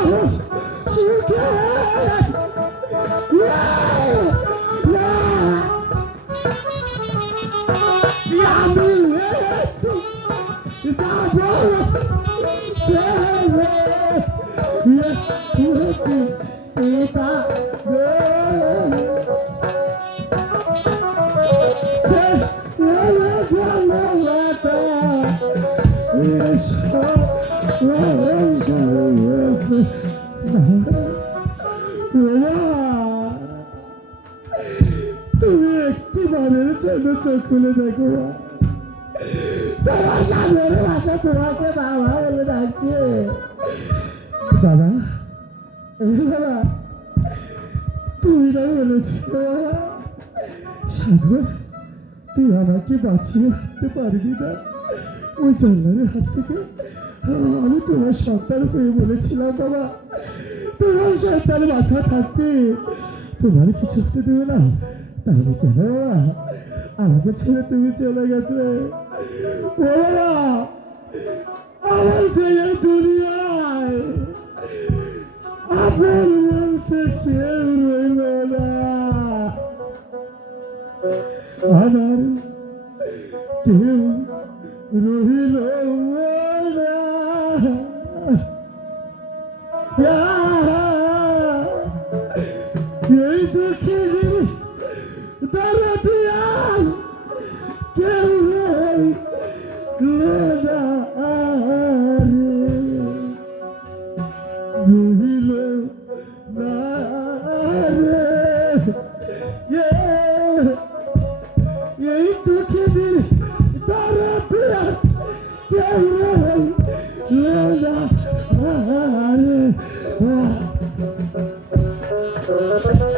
দেখো সুখে আমি একটু যাব ছেড়ে একটু পিতা তুমি একটি বারের জন্য চোখ খুলে দেখো। তোমার সামনের তোমাকে বাবা বলে ডাকছে। বাবা বাবা, তুমি না বলেছি বাবা সাগর তুই আমাকে বাঁচিয়ে রাখতে পারবি না। ওই জঙ্গলের হাত থেকে আমি তোমার সন্তান হয়ে বলেছিলাম বাবা তোমার সন্তান বাঁচা থাকতে তোমার কিছু হতে দেবে না তাহলে কেন আমাকে ছেড়ে তুমি চলে গেছে বাবা আমার ছেলে দুনিয়ায় আপন বলতে কেউ রইল না আমার কেউ রহিল দুঃখে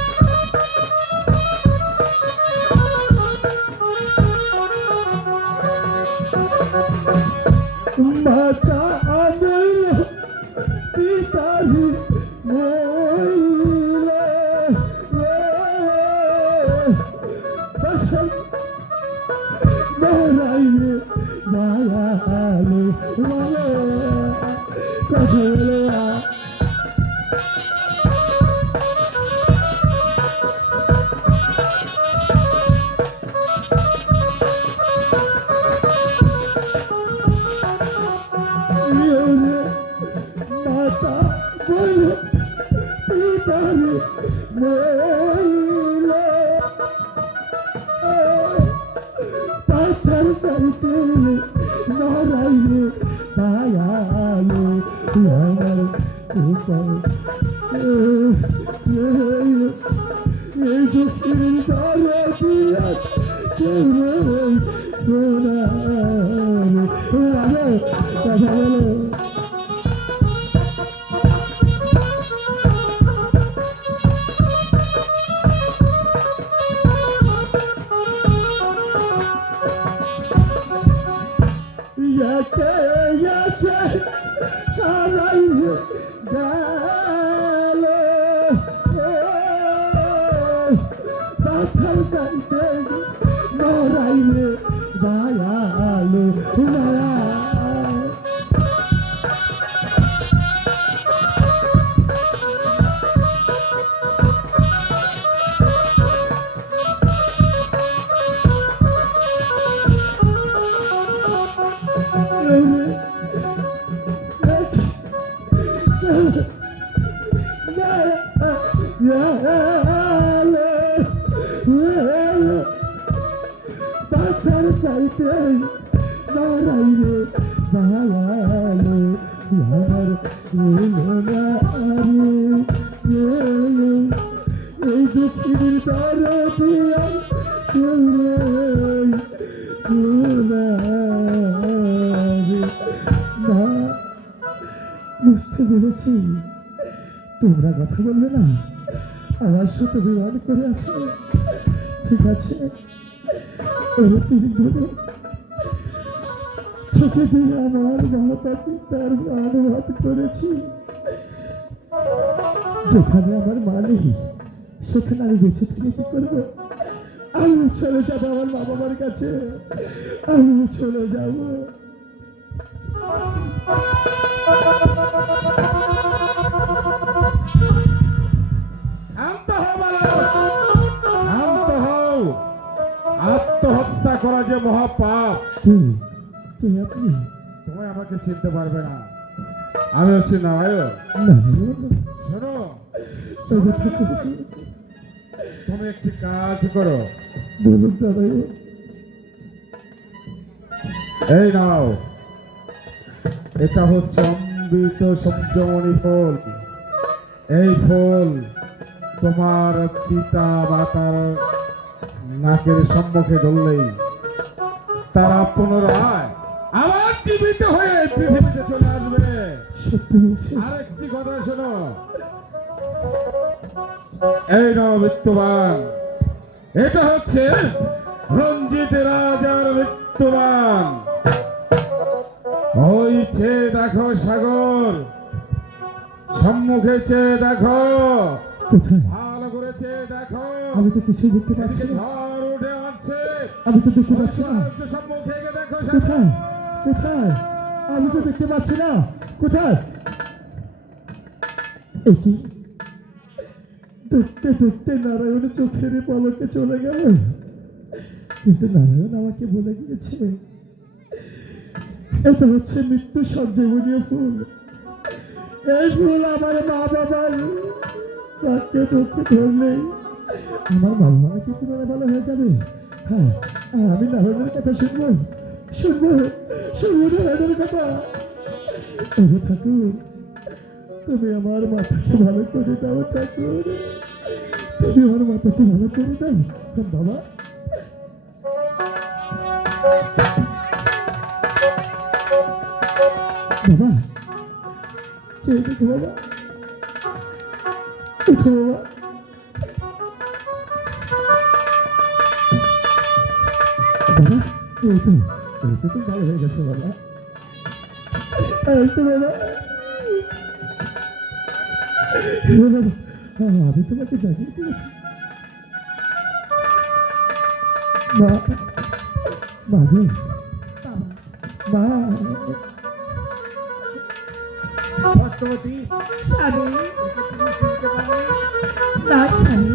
রে আমার উপারে গাল উপায় এই দুঃখের moray me, bayalo, Basar saite naraire bayalo এই দুঃখের তারা বুঝতে পেরেছি তোমরা কথা বলবে না আমার সাথে বিমান করে আছে ঠিক আছে থেকে আমার মাতা পিতার অনুবাদ করেছি যেখানে আমার মা সেখানে আমি বেঁচে থেকে কি করব? আমি চলে যাব আমার মা বাবার কাছে। আমি চলে যাব। মহাপাপ। তুই আপনি তুমি আমাকে চিনতে পারবে না। আমি হচ্ছি নারায়ণ। শোনো। তুমি একটি কাজ করো। এই নাও। এটা হচ্ছে অমৃত সঞ্জমণি ফুল। এই ফুল তোমার পিতা মাতার নাকের সম্মুখে ধরলেই তারা পুনরায় আবার জীবিত হয়ে পৃথিবীতে চলে আসবে। আরেকটি কথা শোনো। এই নাও এটা হচ্ছে রঞ্জিত রাজার মৃত্যুবান। ওই চেয়ে দেখো সাগর। সম্মুখে চেয়ে দেখো। ভালো করে চেয়ে দেখো। আমি তো কিছুই দেখতে পাচ্ছি না। আমি তো দেখতে পাচ্ছি না। কোথায়? কোথায়? আমি তো দেখতে পাচ্ছি না। কোথায়? দেখতে দেখতে নারায়ণ চোখের পলকে চলে গেল। কিন্তু নারায়ণ আমাকে বলে গিয়েছে এটা হচ্ছে মৃত্যু সঞ্জীবনীয় ফুল। এই ফুল আমার মা বাবার দুঃখে ধরলেই আমার মা বাবা কি পুনরায় ভালো হয়ে যাবে? হ্যাঁ আমি নারায়ণের কথা শুনব শুনব শুনব নারায়ণের কথা ওরে ঠাকুর তুমি আমার মাথাকে ভালো করে দাও ঠাকুর তুমি আমার মাথাকে ভালো করে দাও বাবা বাবা চেয়ে দেখো বাবা। উঠো, বাবা। এই তো এই তো তুমি ভালো হয়ে গেছো বাবা এই তো বাবা বাবা আমি তোমাকে জাগিয়ে দিয়েছি মা মা গো মা ভক্তবতী স্বামী না স্বামী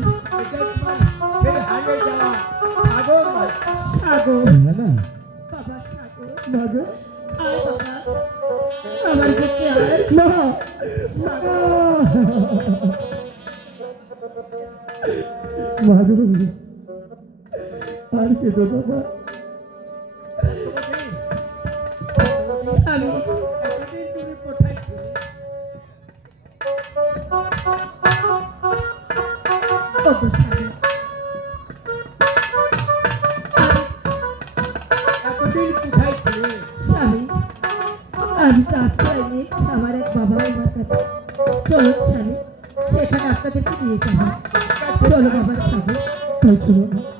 সাগর। বাবা সাগর। আয় বাবা। আমার বুকে আয়। মা মা গো। আর স্বামী তুমি কোথায় ছিলে? তো আশ্রয় নিয়ে আমার এক বাবা আমার কাছে। চলো স্বামী, সেখানে আপনাদেরকে নিয়ে যাব। চলো বাবার স্বামী চলো